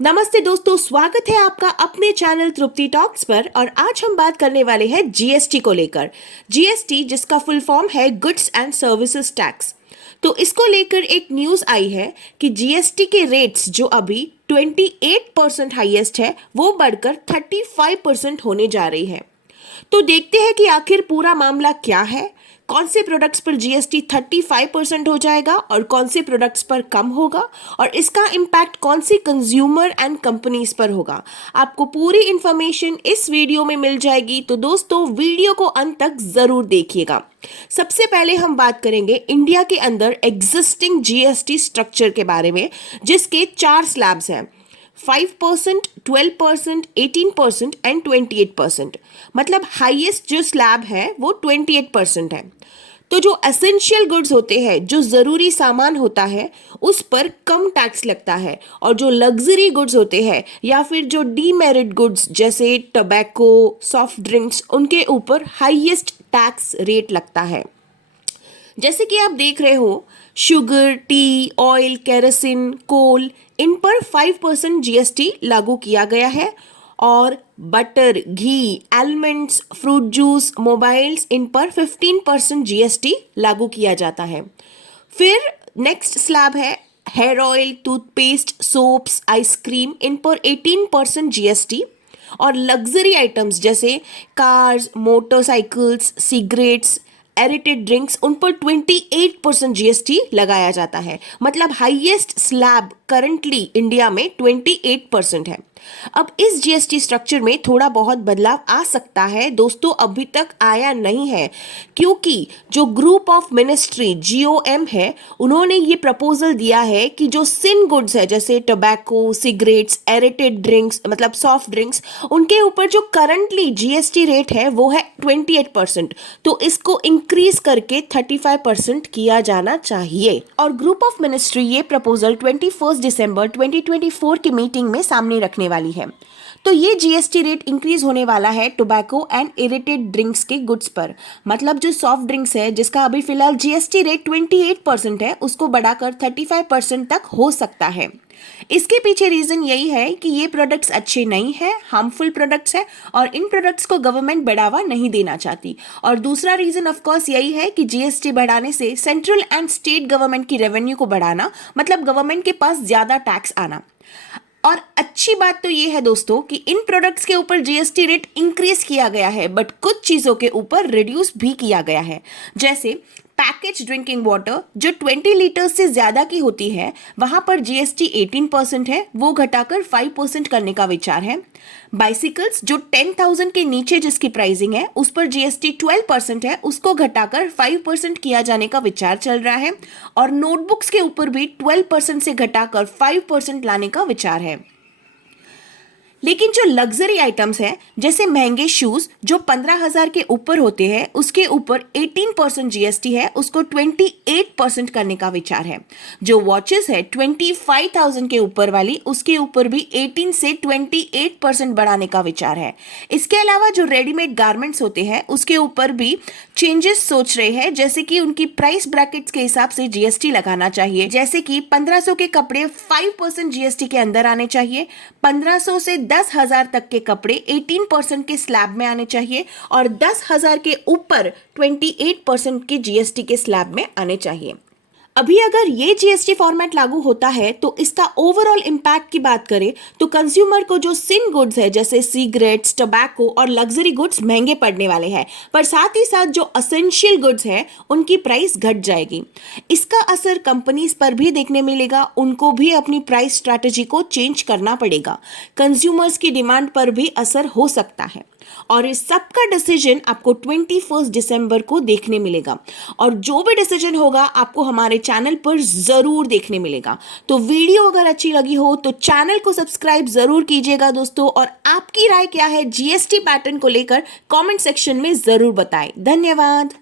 नमस्ते दोस्तों, स्वागत है आपका अपने चैनल तृप्ति टॉक्स पर। और आज हम बात करने वाले हैं जीएसटी को लेकर। जीएसटी जिसका फुल फॉर्म है गुड्स एंड सर्विसेज टैक्स। तो इसको लेकर एक न्यूज़ आई है कि जीएसटी के रेट्स जो अभी 28% हाईएस्ट है वो बढ़कर 35% होने जा रही है। तो देखते हैं कि आखिर पूरा मामला क्या है, कौन से प्रोडक्ट्स पर जीएसटी 35% हो जाएगा और कौन से प्रोडक्ट्स पर कम होगा, और इसका इम्पैक्ट कौन सी कंज्यूमर एंड कंपनीज पर होगा। आपको पूरी इंफॉर्मेशन इस वीडियो में मिल जाएगी, तो दोस्तों वीडियो को अंत तक जरूर देखिएगा। सबसे पहले हम बात करेंगे इंडिया के अंदर एग्जिस्टिंग जीएसटी स्ट्रक्चर के बारे में, जिसके 4 स्लैब्स हैं, 5%, 12%, 18% एंड 28%। मतलब हाईएस्ट जो स्लैब है वो 28% है। तो जो एसेंशियल गुड्स होते हैं, जो ज़रूरी सामान होता है, उस पर कम टैक्स लगता है, और जो लग्जरी गुड्स होते हैं या फिर जो डीमेरिट गुड्स जैसे टोबैको, सॉफ्ट ड्रिंक्स, उनके ऊपर हाईएस्ट टैक्स रेट लगता है। जैसे कि आप देख रहे हो, sugar, tea, oil, kerosene, coal, इन पर 5% जीएसटी लागू किया गया है, और बटर, घी, आलमंड्स, फ्रूट जूस, मोबाइल्स, इन पर 15% जीएसटी लागू किया जाता है। फिर नेक्स्ट स्लैब है hair oil, toothpaste, soaps, ice cream, इन पर 18% जीएसटी, और लग्जरी आइटम्स जैसे cars, motorcycles, cigarettes, aerated drinks, उन पर 28% जीएसटी लगाया जाता है। मतलब हाईएस्ट स्लैब करंटली इंडिया में 28% है। अब इस जीएसटी स्ट्रक्चर में थोड़ा बहुत बदलाव आ सकता है दोस्तों, अभी तक आया नहीं है, क्योंकि जो ग्रुप ऑफ मिनिस्ट्री जीओएम है, उन्होंने ये प्रपोजल दिया है कि जो सिन गुड्स है जैसे टोबैको, सिगरेट्स, एडिटेड ड्रिंक्स मतलब सॉफ्ट ड्रिंक्स, उनके ऊपर जो करंटली जीएसटी रेट है वो है 28%। तो इसको इंक्रीज करके 35% किया जाना चाहिए। और ग्रुप ऑफ मिनिस्ट्री ये प्रपोजल 21 दिसंबर 2024 की मीटिंग में सामने रखने वाली है। तो ये जीएसटी रेट इंक्रीज होने वाला है टोबैको एंड एडिटेड ड्रिंक्स के गुड्स पर। मतलब जो सॉफ्ट ड्रिंक्स है जिसका अभी फिलहाल जीएसटी रेट 28% है, उसको बढ़ाकर 35% तक हो सकता है। इसके पीछे रीजन यही है कि ये प्रोडक्ट्स अच्छे नहीं है, हार्मफुल प्रोडक्ट्स है, और इन प्रोडक्ट्स को गवर्नमेंट बढ़ावा नहीं देना चाहती। और दूसरा रीजन ऑफ कोर्स यही है कि जीएसटी बढ़ाने से सेंट्रल एंड स्टेट गवर्नमेंट की रेवेन्यू को बढ़ाना, मतलब गवर्नमेंट के पास ज्यादा टैक्स आना। और अच्छी बात तो ये है दोस्तों कि इन प्रोडक्ट्स के ऊपर जीएसटी रेट इंक्रीज किया गया है, बट कुछ चीज़ों के ऊपर रिड्यूस भी किया गया है। जैसे पैकेज ड्रिंकिंग वाटर जो 20 लीटर से ज़्यादा की होती है, वहाँ पर जीएसटी 18% है, वो घटाकर 5% करने का विचार है। बाइसिकल्स जो 10,000 के नीचे जिसकी प्राइसिंग है, उस पर जीएसटी 12% है, उसको घटाकर 5% किया जाने का विचार चल रहा है। और नोटबुक्स के ऊपर भी 12% से घटाकर 5% लाने का विचार है। लेकिन जो लग्जरी आइटम्स हैं, जैसे महंगे शूज जो 15,000 के ऊपर होते हैं, उसके ऊपर 18% जीएसटी है, उसको 28% करने का विचार है। जो वॉचेस है 25,000 के ऊपर वाली, उसके ऊपर भी 18 से 28% बढ़ाने का विचार है। इसके अलावा जो रेडीमेड गारमेंट्स होते हैं, उसके ऊपर भी चेंजेस सोच रहे हैं, जैसे कि उनकी प्राइस ब्रैकेट्स के हिसाब से जीएसटी लगाना चाहिए। जैसे कि 1500 के कपड़े 5% जीएसटी के अंदर आने चाहिए, 1500 से 10,000 तक के कपड़े 18% के स्लैब में आने चाहिए, और 10,000 के ऊपर 28% के जीएसटी के स्लैब में आने चाहिए। अभी अगर ये जीएसटी फॉर्मेट लागू होता है तो इसका ओवरऑल इम्पैक्ट की बात करें तो कंज्यूमर को जो सिन गुड्स है जैसे सिगरेट्स, टोबैको और लग्जरी गुड्स महंगे पड़ने वाले हैं, पर साथ ही साथ जो एसेंशियल गुड्स है उनकी प्राइस घट जाएगी। इसका असर कंपनीज पर भी देखने मिलेगा, उनको भी अपनी प्राइस स्ट्रैटेजी को चेंज करना पड़ेगा। कंज्यूमर्स की डिमांड पर भी असर हो सकता है, और इस सब का डिसीजन आपको 21 दिसंबर को देखने मिलेगा। और जो भी डिसीजन होगा आपको हमारे चैनल पर जरूर देखने मिलेगा। तो वीडियो अगर अच्छी लगी हो तो चैनल को सब्सक्राइब जरूर कीजिएगा दोस्तों, और आपकी राय क्या है जीएसटी पैटर्न को लेकर कमेंट सेक्शन में जरूर बताएं। धन्यवाद।